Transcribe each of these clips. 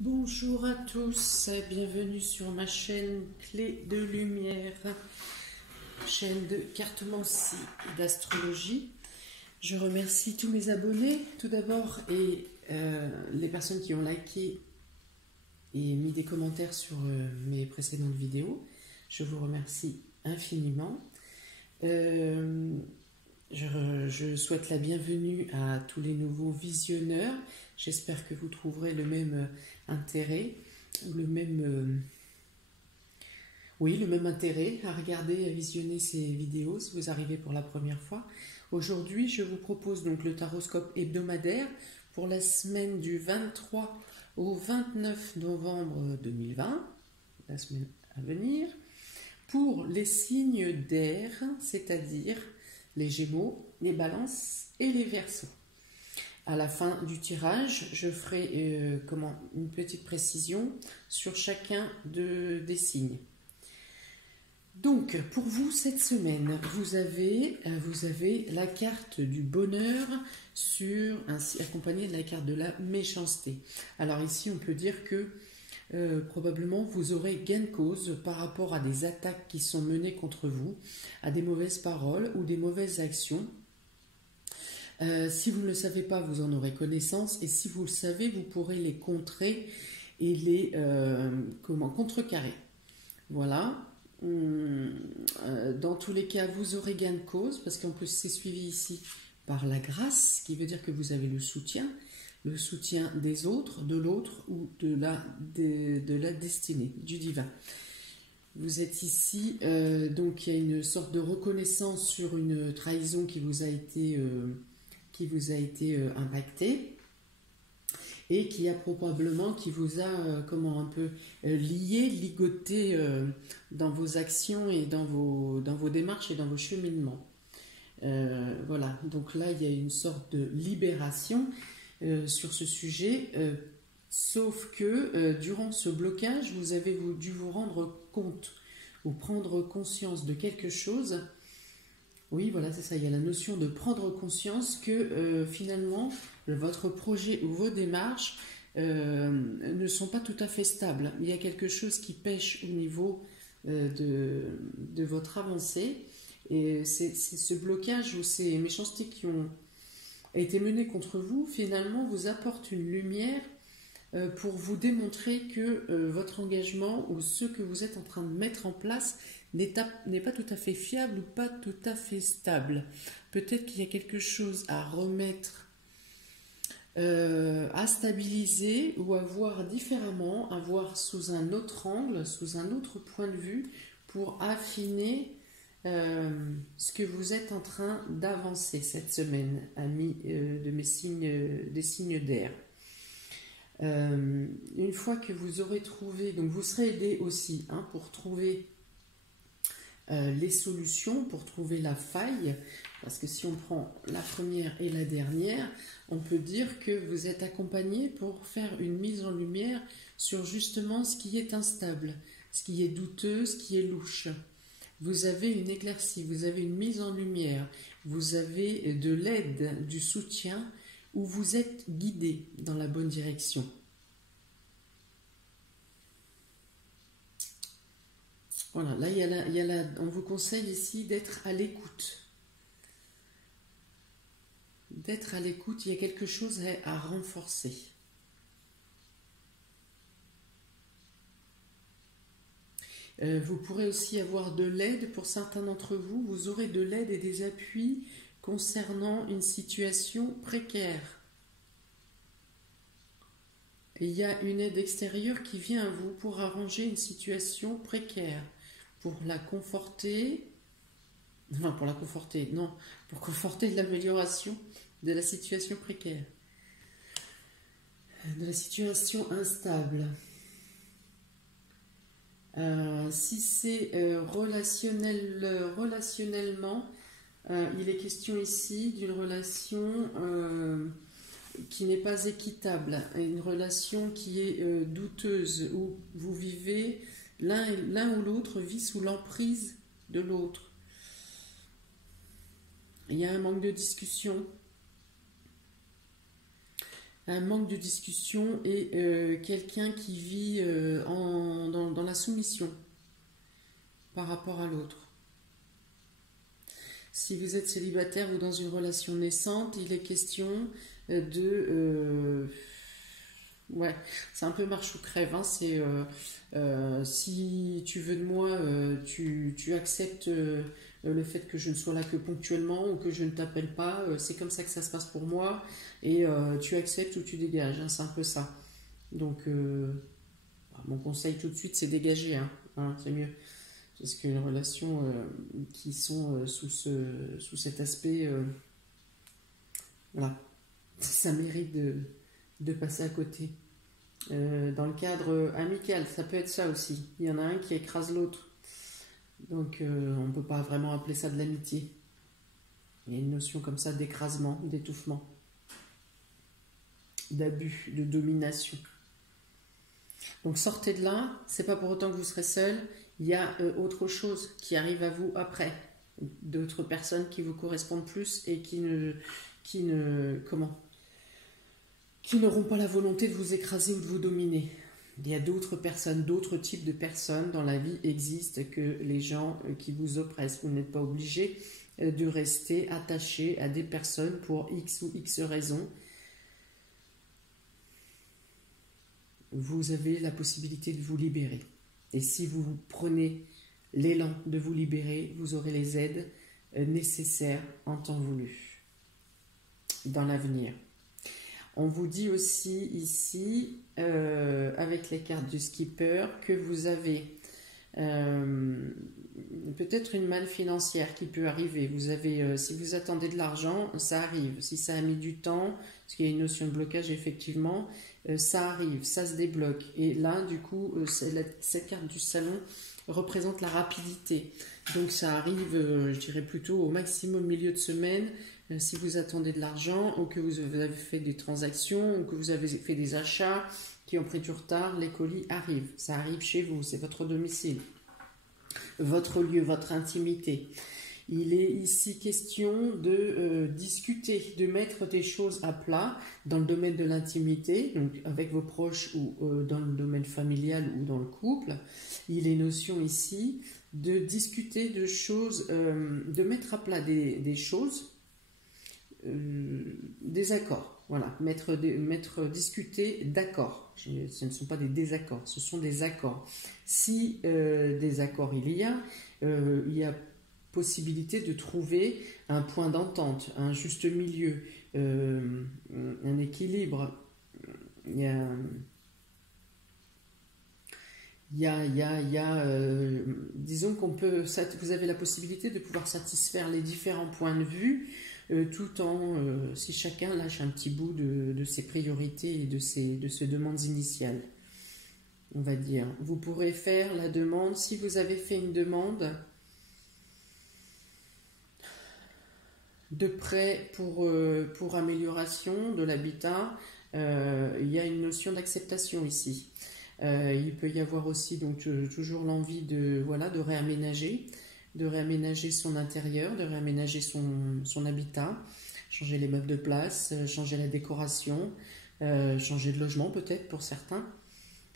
Bonjour à tous, bienvenue sur ma chaîne Clé de Lumière, chaîne de cartomancie et d'astrologie. Je remercie tous mes abonnés tout d'abord et les personnes qui ont liké et mis des commentaires sur mes précédentes vidéos. Je vous remercie infiniment. Je souhaite la bienvenue à tous les nouveaux visionneurs. J'espère que vous trouverez le même intérêt, le même intérêt à regarder, à visionner ces vidéos si vous arrivez pour la première fois. Aujourd'hui, je vous propose donc le taroscope hebdomadaire pour la semaine du 23 au 29 novembre 2020, la semaine à venir, pour les signes d'air, c'est-à-dire les Gémeaux, les Balances et les Verseaux. À la fin du tirage, je ferai une petite précision sur chacun des signes. Donc, pour vous, cette semaine, vous avez la carte du bonheur accompagnée de la carte de la méchanceté. Alors ici, on peut dire que probablement vous aurez gain de cause par rapport à des attaques qui sont menées contre vous, à des mauvaises paroles ou des mauvaises actions. Si vous ne le savez pas, vous en aurez connaissance, et si vous le savez, vous pourrez les contrer et les contrecarrer. Voilà. Dans tous les cas, vous aurez gain de cause, parce qu'en plus c'est suivi ici par la grâce, qui veut dire que vous avez le soutien des autres, de l'autre ou de la destinée, du divin. Vous êtes ici, donc il y a une sorte de reconnaissance sur une trahison qui vous a été impactée et qui vous a un peu ligoté dans vos actions et dans vos démarches et dans vos cheminements. Voilà, donc là il y a une sorte de libération sur ce sujet, sauf que durant ce blocage, vous avez dû vous rendre compte ou prendre conscience de quelque chose. Oui, voilà, c'est ça, il y a la notion de prendre conscience que finalement, votre projet ou vos démarches ne sont pas tout à fait stables. Il y a quelque chose qui pêche au niveau de votre avancée, et c'est ce blocage ou ces méchancetés qui ont été menées contre vous, finalement, vous apportent une lumière pour vous démontrer que votre engagement ou ce que vous êtes en train de mettre en place n'est pas tout à fait fiable ou pas tout à fait stable. Peut-être qu'il y a quelque chose à remettre, à stabiliser ou à voir différemment, à voir sous un autre angle, sous un autre point de vue pour affiner ce que vous êtes en train d'avancer cette semaine, amis des signes d'air. Une fois que vous aurez trouvé, donc vous serez aidé aussi pour trouver les solutions, pour trouver la faille, parce que si on prend la première et la dernière, on peut dire que vous êtes accompagné pour faire une mise en lumière sur justement ce qui est instable, ce qui est douteux, ce qui est louche. Vous avez une éclaircie, vous avez une mise en lumière, vous avez de l'aide, du soutien, où vous êtes guidé dans la bonne direction. Voilà, là on vous conseille ici d'être à l'écoute. D'être à l'écoute, il y a quelque chose à renforcer. Vous pourrez aussi avoir de l'aide pour certains d'entre vous. Vous aurez de l'aide et des appuis concernant une situation précaire. Il y a une aide extérieure qui vient à vous pour arranger une situation précaire, pour la conforter, pour conforter l'amélioration de la situation précaire, de la situation instable. Si c'est relationnellement, il est question ici d'une relation qui n'est pas équitable, une relation qui est douteuse, où vous vivez, l'un ou l'autre vit sous l'emprise de l'autre. Il y a un manque de discussion. un manque de discussion et quelqu'un qui vit dans la soumission par rapport à l'autre. Si vous êtes célibataire ou dans une relation naissante, il est question ouais, c'est un peu marche ou crève, hein, c'est si tu veux de moi, tu acceptes le fait que je ne sois là que ponctuellement ou que je ne t'appelle pas, c'est comme ça que ça se passe pour moi, et tu acceptes ou tu dégages, hein, c'est un peu ça. Donc, mon conseil tout de suite, c'est dégager, hein, c'est mieux. Parce que les relations qui sont sous cet aspect, voilà, ça mérite de passer à côté. Dans le cadre amical, ça peut être ça aussi. Il y en a un qui écrase l'autre. Donc on ne peut pas vraiment appeler ça de l'amitié. Il y a une notion comme ça d'écrasement, d'étouffement, d'abus, de domination. Donc sortez de là, c'est pas pour autant que vous serez seul. Il y a autre chose qui arrive à vous après. D'autres personnes qui vous correspondent plus et qui n'auront pas la volonté de vous écraser ou de vous dominer. Il y a d'autres personnes, d'autres types de personnes dans la vie existent que les gens qui vous oppressent. Vous n'êtes pas obligé de rester attaché à des personnes pour X ou X raisons. Vous avez la possibilité de vous libérer. Et si vous prenez l'élan de vous libérer, vous aurez les aides nécessaires en temps voulu dans l'avenir. On vous dit aussi ici, avec les cartes du skipper, que vous avez peut-être une manne financière qui peut arriver. Vous avez, si vous attendez de l'argent, ça arrive. Si ça a mis du temps, parce qu'il y a une notion de blocage, effectivement, ça arrive, ça se débloque. Et là, du coup, cette carte du salon représente la rapidité. Donc ça arrive, je dirais plutôt au maximum milieu de semaine, si vous attendez de l'argent, ou que vous avez fait des transactions, ou que vous avez fait des achats qui ont pris du retard, les colis arrivent. Ça arrive chez vous, c'est votre domicile, votre lieu, votre intimité. Il est ici question de discuter, de mettre des choses à plat dans le domaine de l'intimité, donc avec vos proches ou dans le domaine familial ou dans le couple. Il est notion ici de discuter de choses, de mettre à plat des choses, des accords. Voilà, discuter d'accords. Ce ne sont pas des désaccords, ce sont des accords. Si des accords il y a possibilité de trouver un point d'entente, un juste milieu, un équilibre. Disons vous avez la possibilité de pouvoir satisfaire les différents points de vue, tout en, si chacun lâche un petit bout de ses priorités et de ses demandes initiales, on va dire. Vous pourrez faire la demande, si vous avez fait une demande de prêt pour amélioration de l'habitat, il y a une notion d'acceptation ici. Il peut y avoir aussi donc toujours l'envie de réaménager son intérieur, de réaménager son habitat, changer les meubles de place, changer la décoration, changer de logement peut-être pour certains.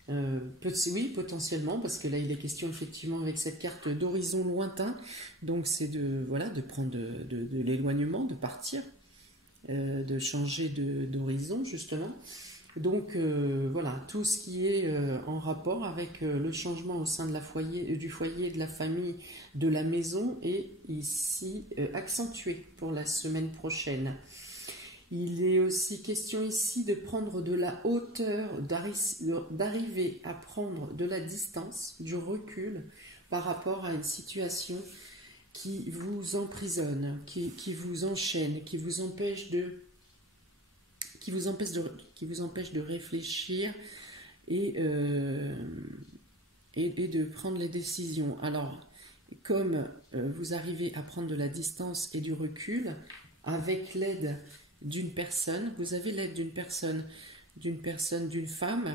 Oui, potentiellement, parce que là il est question effectivement avec cette carte d'horizon lointain, donc c'est de prendre de l'éloignement, de partir, de changer d'horizon justement. Donc voilà, tout ce qui est en rapport avec le changement au sein de du foyer, de la famille, de la maison est ici accentué pour la semaine prochaine. Il est aussi question ici de prendre de la hauteur, d'arriver à prendre de la distance, du recul par rapport à une situation qui vous emprisonne, qui vous enchaîne, qui vous empêche de réfléchir et de prendre les décisions. Alors, comme vous arrivez à prendre de la distance et du recul, avec l'aide d'une personne, vous avez l'aide d'une femme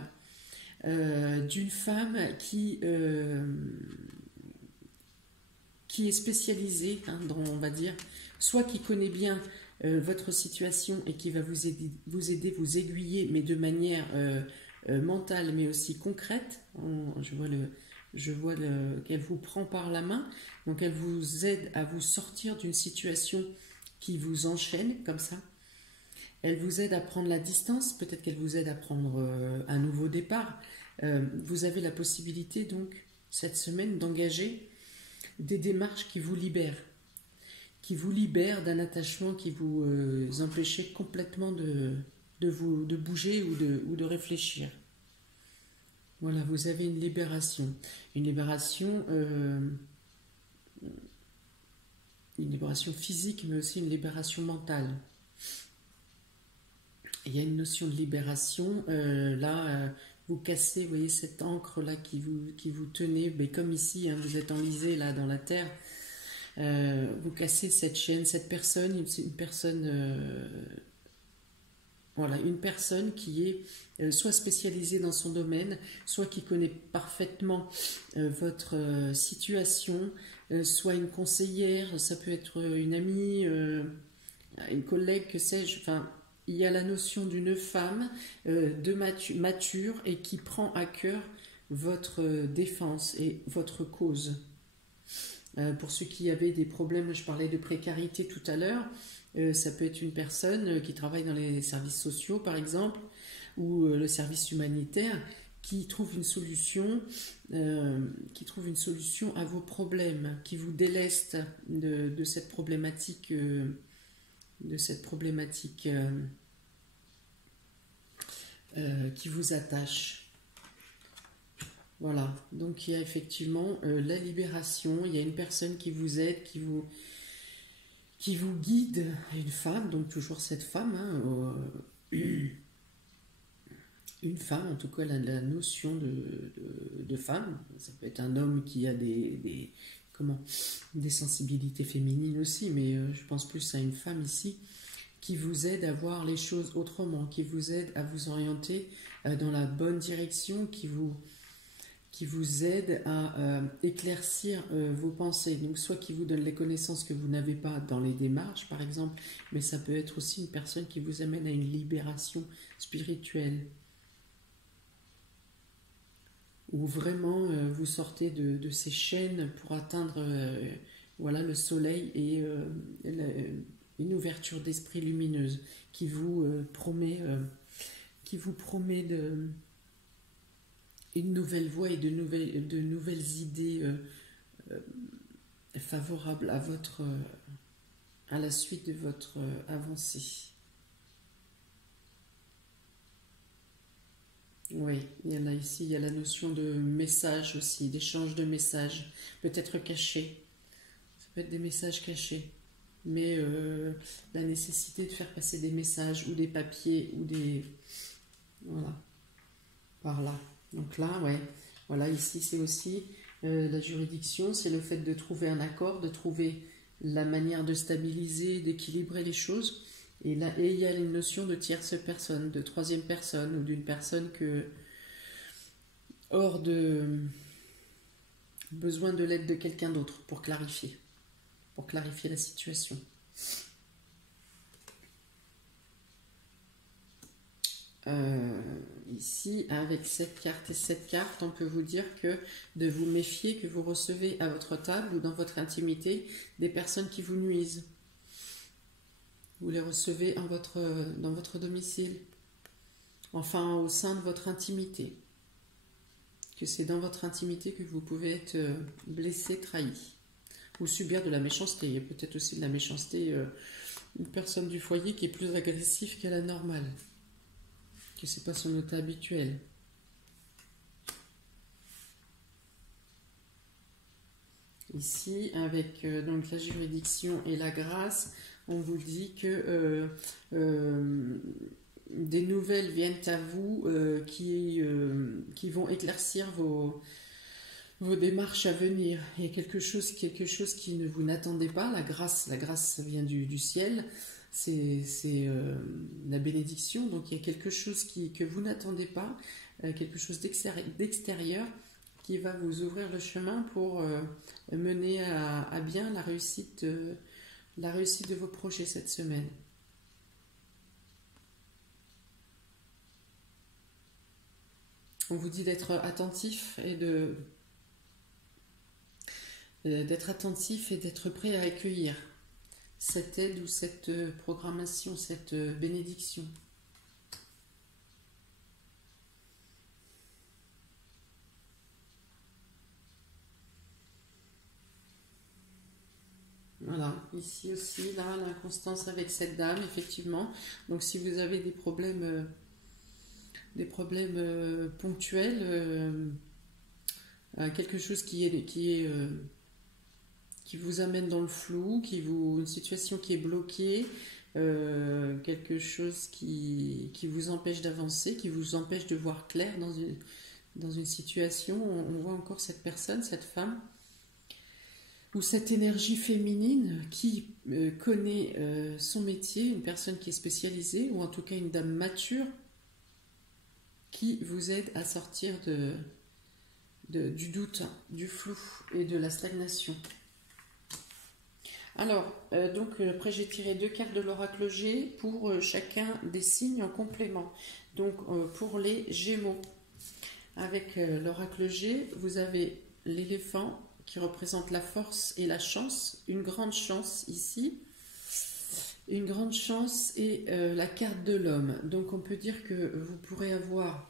qui est spécialisée, on va dire, soit qui connaît bien votre situation et qui va vous aider, vous aiguiller, mais de manière mentale, mais aussi concrète. Je vois qu'elle vous prend par la main, donc elle vous aide à vous sortir d'une situation qui vous enchaîne comme ça. Elle vous aide à prendre la distance, peut-être qu'elle vous aide à prendre un nouveau départ. Vous avez la possibilité donc cette semaine d'engager des démarches qui vous libèrent d'un attachement qui vous empêchait complètement de bouger ou de réfléchir. Voilà, vous avez une libération physique, mais aussi une libération mentale. Il y a une notion de libération, vous cassez, vous voyez cette encre là qui vous tenait, mais comme ici, hein, vous êtes enlisé là dans la terre, vous cassez cette chaîne, cette personne, une personne qui est soit spécialisée dans son domaine, soit qui connaît parfaitement votre situation, soit une conseillère, ça peut être une amie, une collègue, que sais-je, enfin, il y a la notion d'une femme mature et qui prend à cœur votre défense et votre cause. Pour ceux qui avaient des problèmes, je parlais de précarité tout à l'heure, ça peut être une personne qui travaille dans les services sociaux par exemple, ou le service humanitaire, qui trouve une solution à vos problèmes, qui vous déleste de cette problématique, qui vous attache. Voilà, donc il y a effectivement la libération, il y a une personne qui vous aide, qui vous guide, une femme, donc toujours cette femme, hein, une femme, en tout cas la notion de femme, ça peut être un homme qui a des sensibilités féminines aussi, mais je pense plus à une femme ici, qui vous aide à voir les choses autrement, qui vous aide à vous orienter dans la bonne direction, qui vous aide à éclaircir vos pensées. Donc soit qui vous donne les connaissances que vous n'avez pas dans les démarches, par exemple, mais ça peut être aussi une personne qui vous amène à une libération spirituelle, où vraiment vous sortez de ces chaînes pour atteindre le soleil et une ouverture d'esprit lumineuse qui vous promet une nouvelle voie et de nouvelles idées favorables à la suite de votre avancée. Oui, il y a la notion de message aussi, d'échange de messages, peut-être cachés. Ça peut être des messages cachés, mais la nécessité de faire passer des messages ou des papiers ou des... Voilà, par là. Donc là, ouais, voilà, ici c'est aussi la juridiction, c'est le fait de trouver un accord, de trouver la manière de stabiliser, d'équilibrer les choses. Et là, il y a une notion de tierce personne, de troisième personne, ou d'une personne hors de besoin de l'aide de quelqu'un d'autre pour clarifier la situation. Ici, avec cette carte et cette carte, on peut vous dire que de vous méfier que vous recevez à votre table ou dans votre intimité des personnes qui vous nuisent. Vous les recevez dans votre domicile, enfin au sein de votre intimité. Que c'est dans votre intimité que vous pouvez être blessé, trahi, ou subir de la méchanceté. Il y a peut-être aussi de la méchanceté, une personne du foyer qui est plus agressive qu'à la normale, que c'est pas son état habituel. Ici, avec donc la juridiction et la grâce, on vous dit que des nouvelles viennent à vous qui vont éclaircir vos démarches à venir. Il y a quelque chose qui ne vous n'attendez pas. La grâce vient du ciel. C'est la bénédiction. Donc il y a quelque chose que vous n'attendez pas, quelque chose d'extérieur qui va vous ouvrir le chemin pour mener à bien la réussite de vos projets cette semaine. On vous dit d'être attentif et d'être attentif et d'être prêt à accueillir cette aide ou cette programmation, cette bénédiction. Voilà, ici aussi, là, l'inconstance avec cette dame, effectivement. Donc si vous avez des problèmes ponctuels, quelque chose qui vous amène dans le flou, une situation qui est bloquée, quelque chose qui vous empêche d'avancer, qui vous empêche de voir clair dans une situation. On voit encore cette personne, cette femme, ou cette énergie féminine qui connaît son métier, une personne qui est spécialisée, ou en tout cas une dame mature, qui vous aide à sortir du doute, du flou et de la stagnation. Alors, donc après j'ai tiré 2 cartes de l'oracle G pour chacun des signes en complément. Donc pour les Gémeaux, avec l'oracle G, vous avez l'éléphant qui représente la force et la chance, une grande chance ici, une grande chance et la carte de l'homme. Donc on peut dire que vous pourrez avoir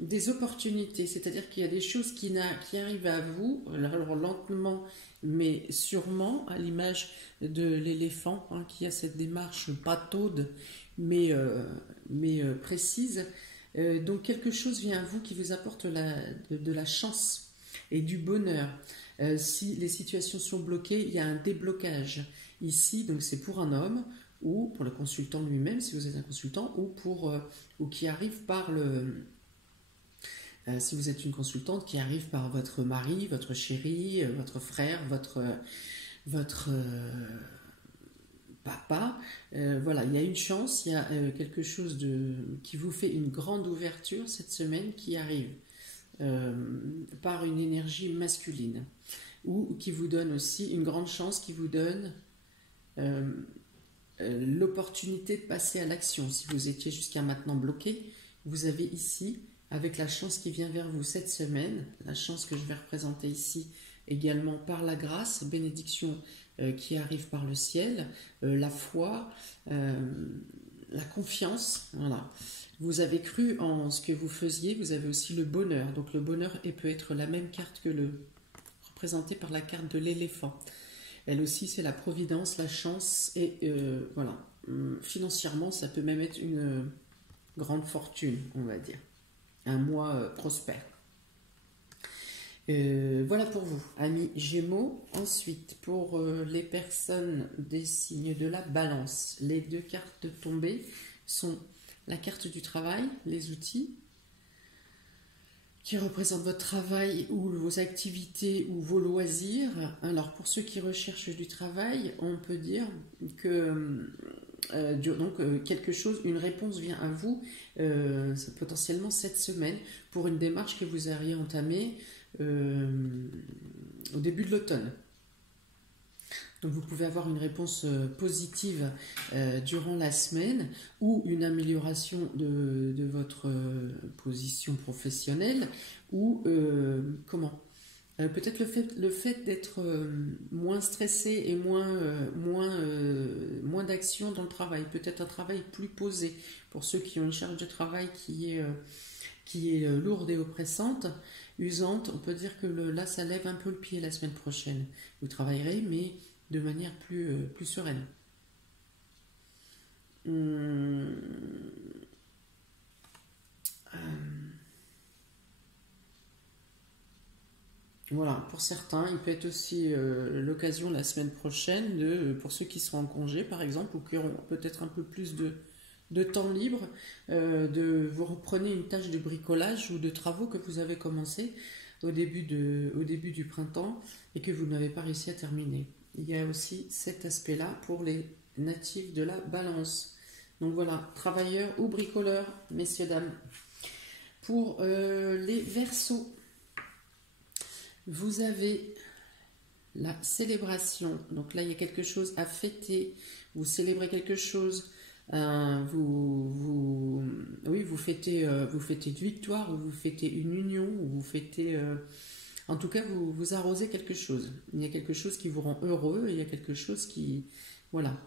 des opportunités, c'est-à-dire qu'il y a des choses qui arrivent à vous, alors lentement mais sûrement, à l'image de l'éléphant, hein, qui a cette démarche pas taude mais précise. Donc quelque chose vient à vous qui vous apporte de la chance et du bonheur. Si les situations sont bloquées, il y a un déblocage. Ici, donc c'est pour un homme ou pour le consultant lui-même, si vous êtes un consultant, ou qui arrive par si vous êtes une consultante, qui arrive par votre mari, votre chéri, votre frère, votre papa. Voilà, il y a une chance, il y a quelque chose qui vous fait une grande ouverture cette semaine qui arrive par une énergie masculine, ou qui vous donne aussi une grande chance, qui vous donne l'opportunité de passer à l'action. Si vous étiez jusqu'à maintenant bloqué, vous avez ici, avec la chance qui vient vers vous cette semaine, la chance que je vais représenter ici également par la grâce, bénédiction qui arrive par le ciel, la foi, la confiance, voilà. Vous avez cru en ce que vous faisiez, vous avez aussi le bonheur. Donc le bonheur peut être la même carte que représenté par la carte de l'éléphant. Elle aussi, c'est la providence, la chance, et voilà. Financièrement, ça peut même être une grande fortune, on va dire. Un mois prospère. Voilà pour vous, amis Gémeaux. Ensuite, pour les personnes des signes de la Balance, les 2 cartes tombées sont la carte du travail, les outils, qui représentent votre travail ou vos activités ou vos loisirs. Alors, pour ceux qui recherchent du travail, on peut dire que quelque chose, une réponse vient à vous potentiellement cette semaine pour une démarche que vous auriez entamée au début de l'automne. Donc vous pouvez avoir une réponse positive durant la semaine, ou une amélioration de votre position professionnelle, ou peut-être le fait d'être moins stressé et moins d'action dans le travail, peut-être un travail plus posé pour ceux qui ont une charge de travail qui est lourde et oppressante, usante. On peut dire que là ça lève un peu le pied la semaine prochaine. Vous travaillerez mais de manière plus sereine. Voilà, pour certains, il peut être aussi l'occasion la semaine prochaine, pour ceux qui seront en congé par exemple, ou qui auront peut-être un peu plus de temps libre, de vous reprenez une tâche de bricolage ou de travaux que vous avez commencé au début du printemps et que vous n'avez pas réussi à terminer. Il y a aussi cet aspect-là pour les natifs de la Balance. Donc voilà, travailleurs ou bricoleurs, messieurs, dames. Pour les Verseaux, vous avez la célébration. Donc là, il y a quelque chose à fêter. Vous célébrez quelque chose Oui, vous fêtez une victoire, ou vous fêtez une union, ou vous fêtez, en tout cas, vous arrosez quelque chose. Il y a quelque chose qui vous rend heureux, et il y a quelque chose qui, voilà,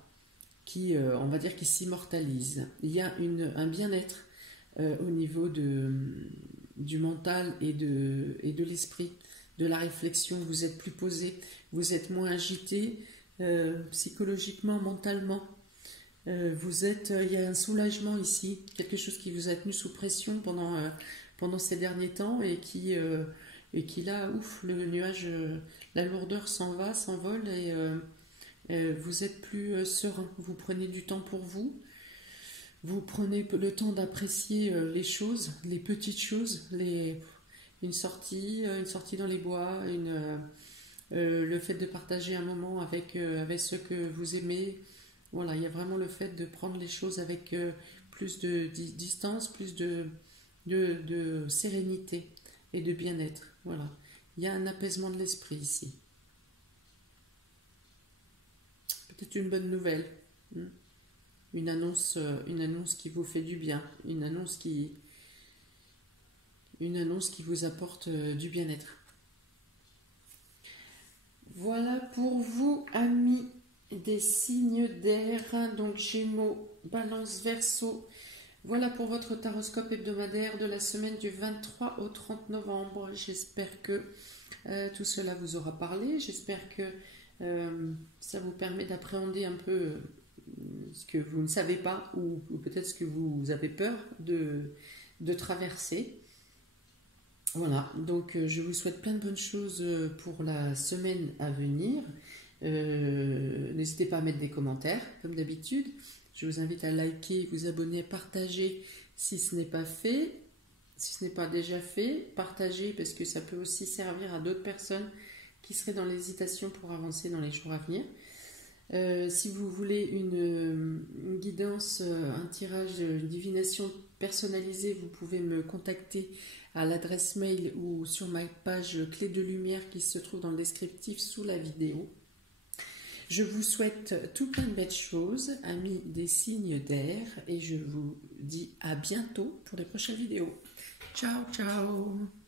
on va dire, qui s'immortalise. Il y a un bien-être au niveau du mental et de l'esprit, de la réflexion. Vous êtes plus posé, vous êtes moins agité psychologiquement, mentalement. Il y a un soulagement ici, quelque chose qui vous a tenu sous pression pendant ces derniers temps et qui là, ouf, le nuage, la lourdeur s'en va, s'envole et vous êtes plus serein. Vous prenez du temps pour vous. Vous prenez le temps d'apprécier les choses, les petites choses, une sortie dans les bois, le fait de partager un moment avec ceux que vous aimez. Voilà, il y a vraiment le fait de prendre les choses avec plus de distance, plus de sérénité et de bien-être. Voilà, il y a un apaisement de l'esprit ici. Peut-être une bonne nouvelle. Une annonce qui vous fait du bien, une annonce qui vous apporte du bien-être. Voilà pour vous, amis des signes d'air, donc Gémeaux, Balance, Verseau. Voilà pour votre taroscope hebdomadaire de la semaine du 23 au 30 novembre. J'espère que tout cela vous aura parlé. J'espère que ça vous permet d'appréhender un peu ce que vous ne savez pas ou peut-être ce que vous avez peur de traverser. Voilà, donc je vous souhaite plein de bonnes choses pour la semaine à venir. N'hésitez pas à mettre des commentaires, comme d'habitude. Je vous invite à liker, vous abonner, partager si ce n'est pas fait. Si ce n'est pas déjà fait, partagez parce que ça peut aussi servir à d'autres personnes qui seraient dans l'hésitation pour avancer dans les jours à venir. Si vous voulez une guidance, un tirage, une divination personnalisée, vous pouvez me contacter à l'adresse mail ou sur ma page Clé de Lumière qui se trouve dans le descriptif sous la vidéo. Je vous souhaite tout plein de belles choses, amis des signes d'air, et je vous dis à bientôt pour les prochaines vidéos. Ciao, ciao!